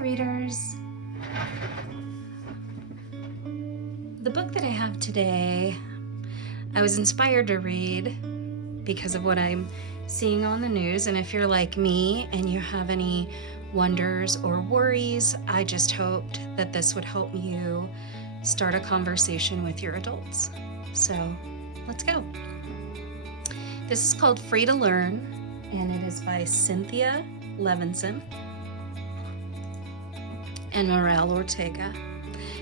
readers. The book that I have today, I was inspired to read because of what I'm seeing on the news. And if you're like me and you have any wonders or worries, I just hoped that this would help you start a conversation with your adults. So let's go. This is called Free to Learn, and it is by Cynthia Levinson and Mirelle Ortega.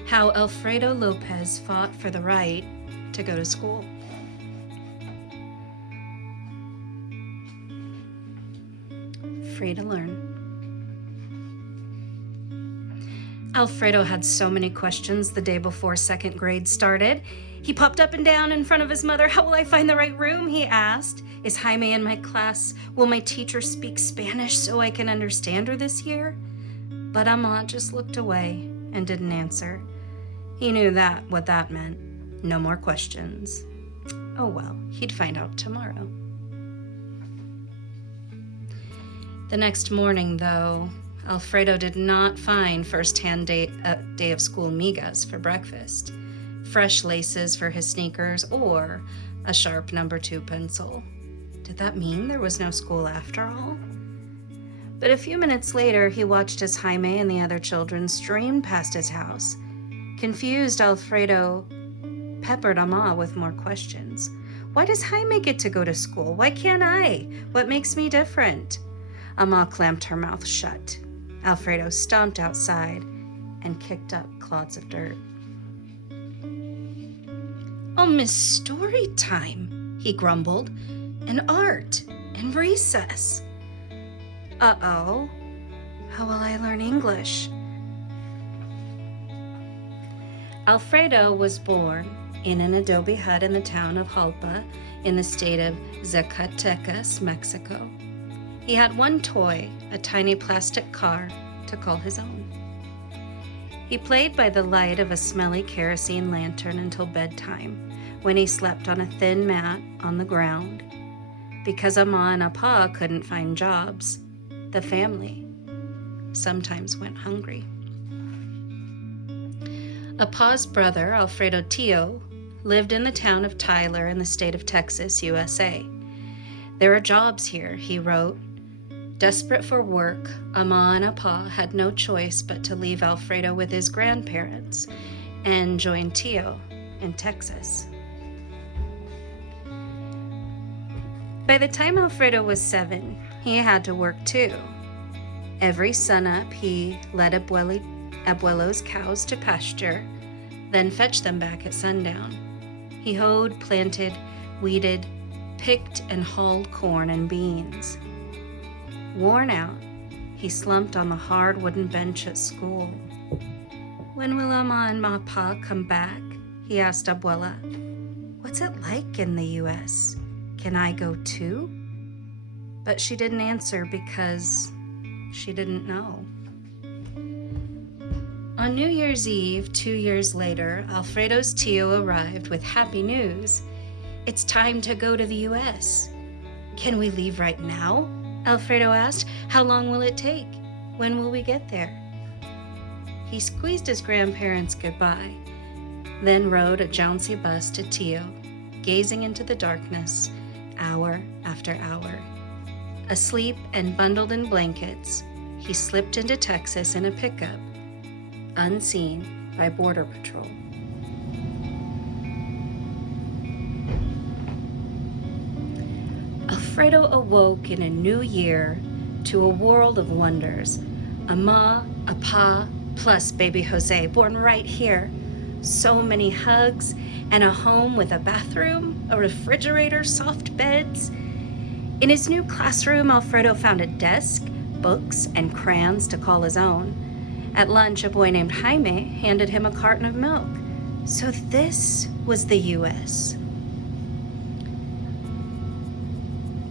How Alfredo Lopez fought for the right to go to school. Free to learn. Alfredo had so many questions the day before second grade started. He popped up and down in front of his mother. How will I find the right room? He asked. Is Jaime in my class? Will my teacher speak Spanish so I can understand her this year? But Ama just looked away and didn't answer. He knew what that meant. No more questions. Oh well, he'd find out tomorrow. The next morning, though, Alfredo did not find first-hand day of school migas for breakfast, fresh laces for his sneakers, or a sharp number 2 pencil. Did that mean there was no school after all? But a few minutes later, he watched as Jaime and the other children streamed past his house. Confused, Alfredo peppered Ama with more questions. Why does Jaime get to go to school? Why can't I? What makes me different? Ama clamped her mouth shut. Alfredo stomped outside and kicked up clods of dirt. Oh, Miss Story Time, he grumbled, and art, and recess. Uh-oh, how will I learn English? Alfredo was born in an adobe hut in the town of Jalpa in the state of Zacatecas, Mexico. He had one toy, a tiny plastic car, to call his own. He played by the light of a smelly kerosene lantern until bedtime, when he slept on a thin mat on the ground. Because Ama and Apa couldn't find jobs, the family sometimes went hungry. Apa's brother, Alfredo Tio, lived in the town of Tyler in the state of Texas, USA. There are jobs here, he wrote. Desperate for work, Ama and Apa had no choice but to leave Alfredo with his grandparents and join Tio in Texas. By the time Alfredo was 7, he had to work too. Every sunup, he led Abuelo's cows to pasture, then fetched them back at sundown. He hoed, planted, weeded, picked and hauled corn and beans. Worn out, he slumped on the hard wooden bench at school. When will Ama and Apa come back? He asked Abuela. What's it like in the U.S.? Can I go too? But she didn't answer because she didn't know. On New Year's Eve, 2 years later, Alfredo's Tio arrived with happy news. It's time to go to the U.S. Can we leave right now? Alfredo asked. How long will it take? When will we get there? He squeezed his grandparents goodbye, then rode a jouncy bus to Tio, gazing into the darkness, hour after hour. Asleep and bundled in blankets, he slipped into Texas in a pickup, unseen by Border Patrol. Alfredo awoke in a new year to a world of wonders. Ama, Apa, plus baby Jose, born right here. So many hugs and a home with a bathroom, a refrigerator, soft beds. In his new classroom, Alfredo found a desk, books, and crayons to call his own. At lunch, a boy named Jaime handed him a carton of milk. So this was the U.S.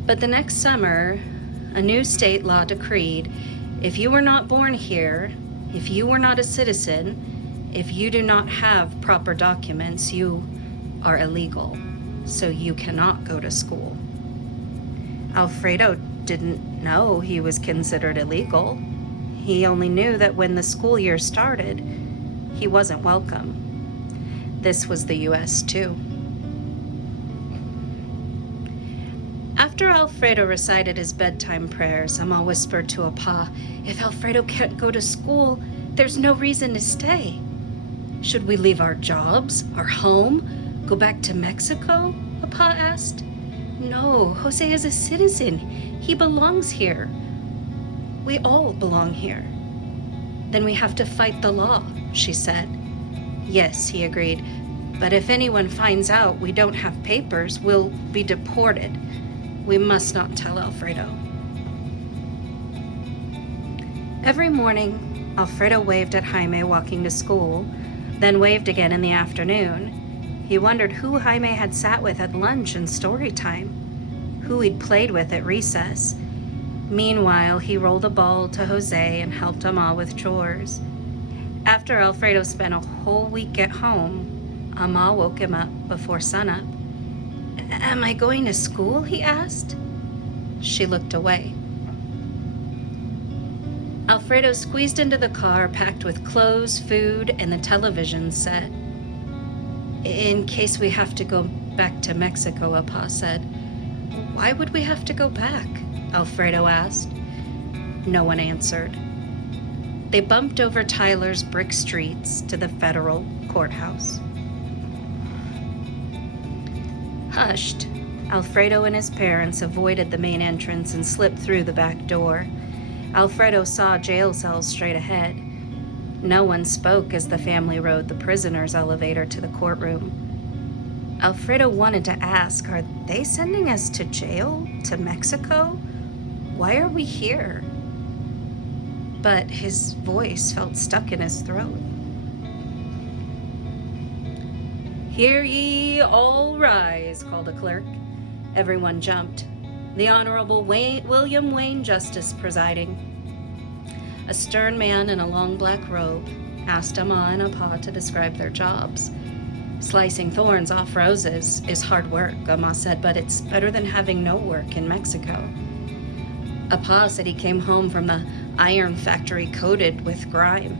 But the next summer, a new state law decreed, if you were not born here, if you were not a citizen, if you do not have proper documents, you are illegal, so you cannot go to school. Alfredo didn't know he was considered illegal. He only knew that when the school year started, he wasn't welcome. This was the U.S. too. After Alfredo recited his bedtime prayers, Amma whispered to Appa, "If Alfredo can't go to school, there's no reason to stay. Should we leave our jobs, our home, go back to Mexico?" Appa asked. "No, Jose is a citizen. He belongs here. We all belong here." "Then we have to fight the law," she said. "Yes," he agreed, "but if anyone finds out we don't have papers, we'll be deported. We must not tell Alfredo." Every morning, Alfredo waved at Jaime walking to school, then waved again in the afternoon. He wondered who Jaime had sat with at lunch and story time, who he'd played with at recess. Meanwhile, he rolled a ball to Jose and helped Amma with chores. After Alfredo spent a whole week at home, Amma woke him up before sunup. "Am I going to school?" he asked. She looked away. Alfredo squeezed into the car packed with clothes, food, and the television set. "In case we have to go back to Mexico," Appa said. "Why would we have to go back?" Alfredo asked. No one answered. They bumped over Tyler's brick streets to the federal courthouse. Hushed, Alfredo and his parents avoided the main entrance and slipped through the back door. Alfredo saw jail cells straight ahead. No one spoke as the family rode the prisoners' elevator to the courtroom. Alfredo wanted to ask, "Are they sending us to jail? To Mexico? Why are we here?" But his voice felt stuck in his throat. "Hear ye, all rise," called a clerk. Everyone jumped. The Honorable William Wayne Justice presiding. A stern man in a long black robe asked Amma and Appa to describe their jobs. "Slicing thorns off roses is hard work," Amma said, "but it's better than having no work in Mexico." Appa said he came home from the iron factory coated with grime.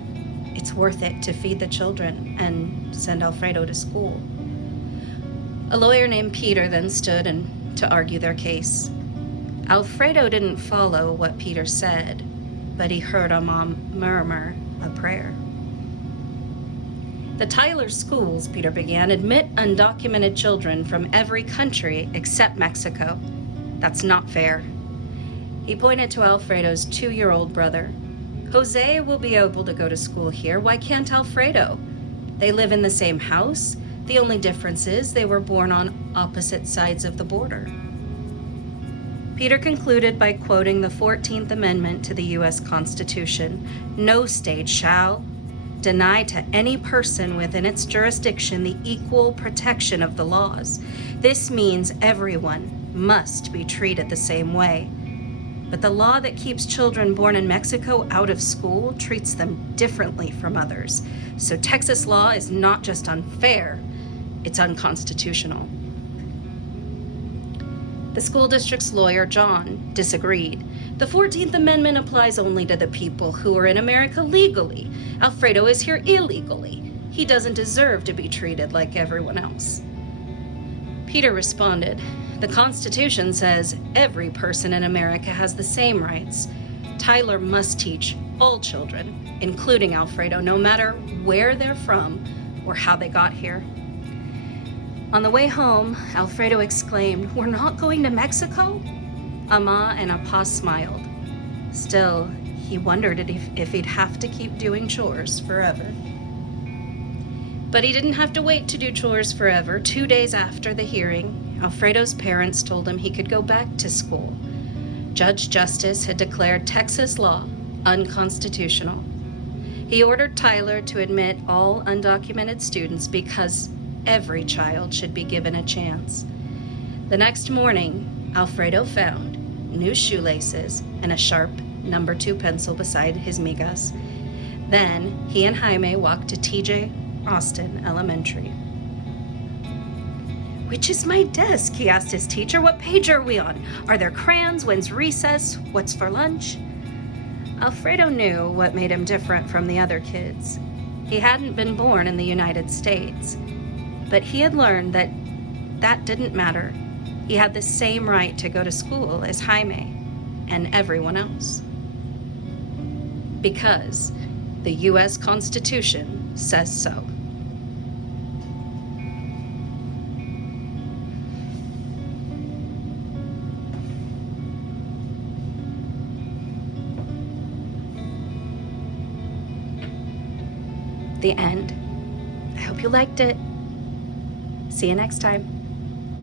It's worth it to feed the children and send Alfredo to school. A lawyer named Peter then stood to argue their case. Alfredo didn't follow what Peter said, but he heard Amma murmur a prayer. "The Tyler schools," Peter began, "admit undocumented children from every country except Mexico. That's not fair." He pointed to Alfredo's 2-year-old brother. "Jose will be able to go to school here. Why can't Alfredo? They live in the same house. The only difference is they were born on opposite sides of the border." Peter concluded by quoting the 14th Amendment to the U.S. Constitution. "No state shall deny to any person within its jurisdiction the equal protection of the laws. This means everyone must be treated the same way. But the law that keeps children born in Mexico out of school treats them differently from others. So Texas law is not just unfair, it's unconstitutional." The school district's lawyer, John, disagreed. "The 14th Amendment applies only to the people who are in America legally. Alfredo is here illegally. He doesn't deserve to be treated like everyone else." Peter responded, "The Constitution says every person in America has the same rights. Tyler must teach all children, including Alfredo, no matter where they're from or how they got here." On the way home, Alfredo exclaimed, "We're not going to Mexico?" Amma and Appa smiled. Still, he wondered if he'd have to keep doing chores forever. But he didn't have to wait to do chores forever. 2 days after the hearing, Alfredo's parents told him he could go back to school. Judge Justice had declared Texas law unconstitutional. He ordered Tyler to admit all undocumented students because every child should be given a chance. The next morning, Alfredo found new shoelaces and a sharp number 2 pencil beside his migas. Then he and Jaime walked to TJ Austin Elementary. "Which is my desk?" he asked his teacher. "What page are we on? Are there crayons? When's recess? What's for lunch?" Alfredo knew what made him different from the other kids. He hadn't been born in the United States, but he had learned that that didn't matter. He had the same right to go to school as Jaime and everyone else. Because the U.S. Constitution says so. The end. I hope you liked it. See you next time.